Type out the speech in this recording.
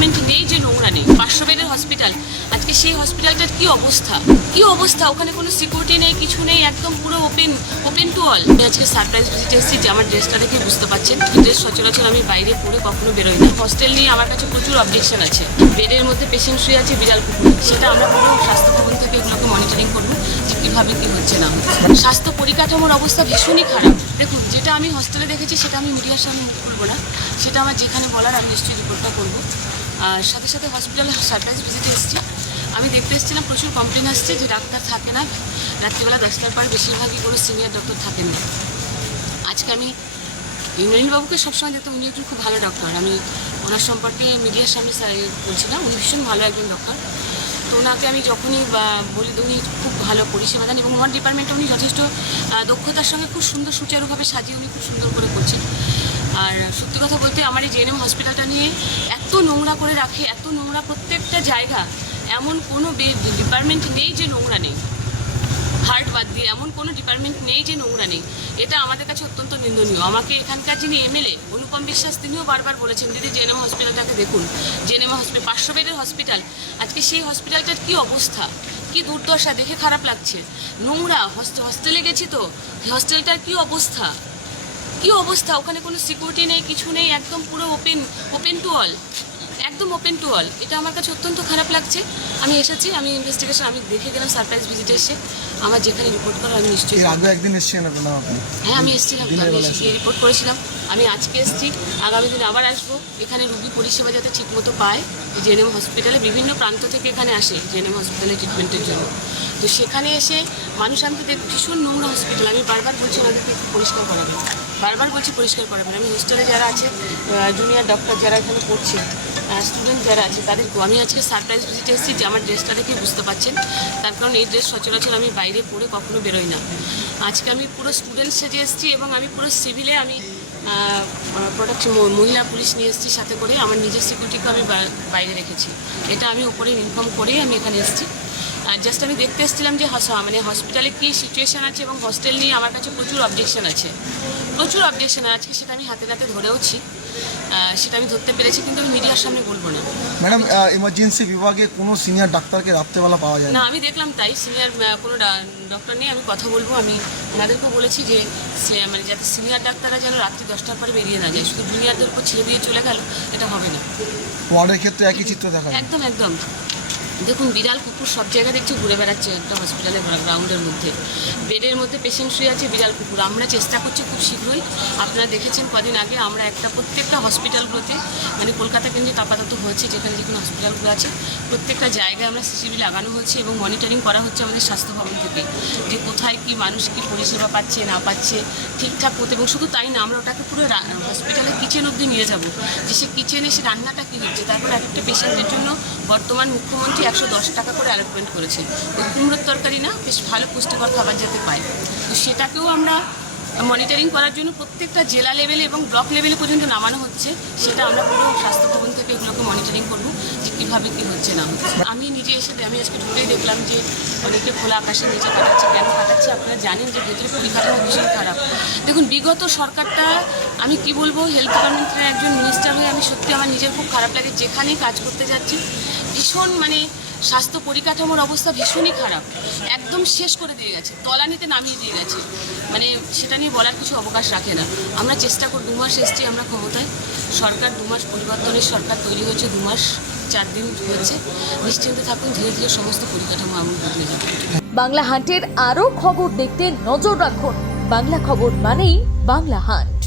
Department নেই যে নোংরা নেই। 500 বেডের হসপিটাল, আজকে সেই হসপিটালটার কি অবস্থা, ওখানে কোনো সিকিউরিটি নেই, কিছু নেই, একদম পুরো ওপেন টু অল। আমি আজকে সারপ্রাইজ ভিজিট এসেছি, যে আমার ড্রেসটা দেখে বুঝতে পারছেন, ড্রেস সচরাচর আমি বাইরে পরে কখনো বেরোই না। হস্টেল নিয়ে আমার কাছে প্রচুর অবজেকশন আছে। বেডের মধ্যে পেশেন্ট শুয়ে আছে বিড়াল কুকুর, সেটা আমরা পুরো স্বাস্থ্য ভবন থেকে এগুলোকে মনিটরিং করবো যে কীভাবে কী হচ্ছে না হচ্ছে। স্বাস্থ্য পরিকাঠামোর অবস্থা ভীষণই খারাপ। দেখুন, যেটা আমি হস্টেলে দেখেছি সেটা আমি মিডিয়ার সামনে মুখ খুলবো না, সেটা আমার যেখানে বলার আমি নিশ্চয়ই রিপোর্টটা করবো। আর সাথে সাথে হসপিটালে সারপ্রাইজ ভিজিটে এসেছি, আমি দেখতে এসেছিলাম প্রচুর কমপ্লেন আসছে যে ডাক্তার থাকে না, রাত্রিবেলা 10টার পর বেশিরভাগই কোনো সিনিয়র ডক্টর থাকেন না। আজকে আমি ইন্দ্রনীলবাবুকে সবসময় দেখতাম, উনি একজন খুব ভালো ডক্টর। আমি ওনার সম্পর্কে মিডিয়ার সামনে বলছিলাম, উনি ভীষণ ভালো একজন ডক্টর। তো ওনাকে আমি যখনই বলি, উনি খুব ভালো পরিষেবা দেন এবং ওনার ডিপার্টমেন্টে উনি যথেষ্ট দক্ষতার সঙ্গে খুব সুন্দর সুচারুভাবে সাজিয়ে উনি খুব সুন্দর করে করছেন। আর সত্যি কথা বলতে, আমার এই জেএনএম হসপিটালটা নিয়ে এত নোংরা করে রাখে, এত নোংরা প্রত্যেকটা জায়গা, এমন কোনো ডিপার্টমেন্ট নেই যে নোংরা নেই। হার্ট বাদ দিয়ে এমন কোনো ডিপার্টমেন্ট নেই যে নোংরা নেই। এটা আমাদের কাছে অত্যন্ত নিন্দনীয়। আমাকে এখানকার যিনি এমএলএ অনুপম বিশ্বাস, তিনিও বারবার বলেছেন, দিদি জেএনএম হসপিটালটাকে দেখুন। জেএনএম হসপিটাল 500 বেডের হসপিটাল, আজকে সেই হসপিটালটার কি অবস্থা, কি দুর্দশা, দেখে খারাপ লাগছে। নোংরা হস্টেলে গেছি তো, হস্টেলটার কি অবস্থা, ওখানে কোনো সিকিউরিটি নেই, কিছু নেই, একদম পুরো ওপেন টু অল, একদম ওপেন টু অল। এটা আমার কাছে অত্যন্ত খারাপ লাগছে। আমি এসেছি, আমি ইনভেস্টিগেশন আমি দেখে গেলাম সারপ্রাইজ ভিজিটে এসে, আমার যেখানে রিপোর্ট করার আমি নিশ্চয়ই। আগে একদিন এসেছেন আপনারা? হ্যাঁ, আমি এসেছিলাম, আমি রিপোর্ট করেছিলাম। আমি আজকে এসেছি, আগামী দিন আবার আসবো। এখানে রুগী পরিষেবা যাতে ঠিকমতো পায়, জেএনএম হসপিটালে বিভিন্ন প্রান্ত থেকে এখানে আসে জেএনএম হসপিটালে ট্রিটমেন্টের জন্য। তো সেখানে এসে মানুষ আমাকে দেখ, ভীষণ নোংরা হসপিটাল। আমি বারবার বলছি ওনাদেরকে পরিষ্কার করাবেন, পরিষ্কার করাবেন। আমি হোস্টেলে যারা আছে, জুনিয়র ডক্টর যারা এখানে পড়ছে, স্টুডেন্ট যারা আছে, তাদেরকেও আমি আজকে সারপ্রাইজ ভিজিটে এসেছি, যে আমার ড্রেসটা দেখে বুঝতে পারছেন। তার কারণ এই ড্রেস সচরাচর আমি বাইরে পরে কখনো বেরোই না। আজকে আমি পুরো স্টুডেন্ট সেজে এসেছি এবং আমি পুরো সিভিলে আমি মহিলা পুলিশ নিয়ে এসেছি সাথে করে। আমার নিজের সিকিউরিটিকে আমি বাইরে রেখেছি, এটা আমি উপরে ইনফর্ম করেই আমি এখানে এসেছি। জাস্ট আমি দেখতে এসেছিলাম যে মানে হসপিটালে কী সিচুয়েশান আছে, এবং হস্টেল নিয়ে আমার কাছে প্রচুর অবজেকশন আছে। আজকে সেটা আমি হাতে নাতে ধরেওছি, সেটা আমি ধরতে পেরেছি, কিন্তু আমি মিডিয়ার সামনে বলবো না। ম্যাডাম, এমার্জেন্সি বিভাগে কোনো সিনিয়র ডাক্তারকে রাত্রেবেলা পাওয়া যায় না? আমি দেখলাম তাই, সিনিয়র কোনো ডক্টর নেই। আমি কথা বলবো, আমি ওনাদেরকেও বলেছি যে মানে যাতে সিনিয়র ডাক্তাররা যেন রাত্রি 10টার পরে বেরিয়ে না যায়, শুধু জুনিয়রদের উপর ছেড়ে দিয়ে চলে গেল, এটা হবে না। ওয়ার্ডের ক্ষেত্রে একই চিত্র দেখা যায়। একদম দেখুন, বিড়াল কুকুর সব জায়গায় দেখছি ঘুরে বেড়াচ্ছে একটা হসপিটালের গ্রাউন্ডের মধ্যে। বেডের মধ্যে পেশেন্ট শুয়ে আছে বিড়াল কুকুর। আমরা চেষ্টা করছি খুব শীঘ্রই, আপনারা দেখেছেন কদিন আগে আমরা প্রত্যেকটা হসপিটালগুলোতে, মানে কলকাতা কেন্দ্রিক আপাতত হয়েছে, যেখানে হসপিটালগুলো আছে প্রত্যেকটা জায়গায় আমরা সিসিটিভি লাগানো হচ্ছে এবং মনিটরিং করা হচ্ছে আমাদের স্বাস্থ্য ভবন থেকে, যে কোথায় কি মানুষ কি পরিষেবা পাচ্ছে না পাচ্ছে ঠিকঠাক করতে। এবং শুধু তাই না, আমরা ওটাকে পুরো হসপিটালের কিচেন অবধি নিয়ে যাব, যে সে কিচেনে সে রান্নাটা কী হচ্ছে। তারপর একটা পেশেন্টের জন্য বর্তমান মুখ্যমন্ত্রী 110 টাকা করে অ্যালটমেন্ট করেছে, ওই কুমড়োর তরকারি না, বেশ ভালো পুষ্টিকর খাবার যাতে পায়। তো সেটাকেও আমরা মনিটরিং করার জন্য প্রত্যেকটা জেলা লেভেলে এবং ব্লক লেভেলে পর্যন্ত নামানো হচ্ছে, সেটা আমরা পুরো স্বাস্থ্য ভবন থেকে এগুলোকে মনিটরিং করবো যে কীভাবে কী হচ্ছে না হচ্ছে। আমি নিজে এসে আমি আজকে ঢুকেই দেখলাম যে অনেকে খোলা আকাশের নিচে কাটাচ্ছে। কেন কাটাচ্ছে আপনারা জানেন, যে ভেতরে পরিকাঠামো ভীষণ খারাপ। দেখুন, বিগত সরকারটা, আমি কি বলবো, হেলথ ডিপার্টমেন্টের একজন মিনিস্টার হয়ে আমি সত্যি আমার নিজের খুব খারাপ লাগে। যেখানেই কাজ করতে যাচ্ছি ভীষণ মানে স্বাস্থ্য পরিকাঠামোর অবস্থা ভীষণই খারাপ, একদম শেষ করে দিয়ে গেছে, তলানিতে নামিয়ে দিয়ে গেছে। মানে সেটা নিয়ে বলার কিছু অবকাশ রাখে না। আমরা চেষ্টা করি, 2 মাস এসছি আমরা ক্ষমতায়, সরকার 2 মাস পরিবর্তনের সরকার তৈরি হয়েছে, 2 মাস 4 দিন হয়েছে। নিশ্চিন্তে থাকুন, ধীরে ধীরে সমস্ত পরিকাঠামো আমরা বদলে যাবে। বাংলা হান্টের আরও খবর দেখতে নজর রাখুন। বাংলা খবর মানেই বাংলা হান্ট।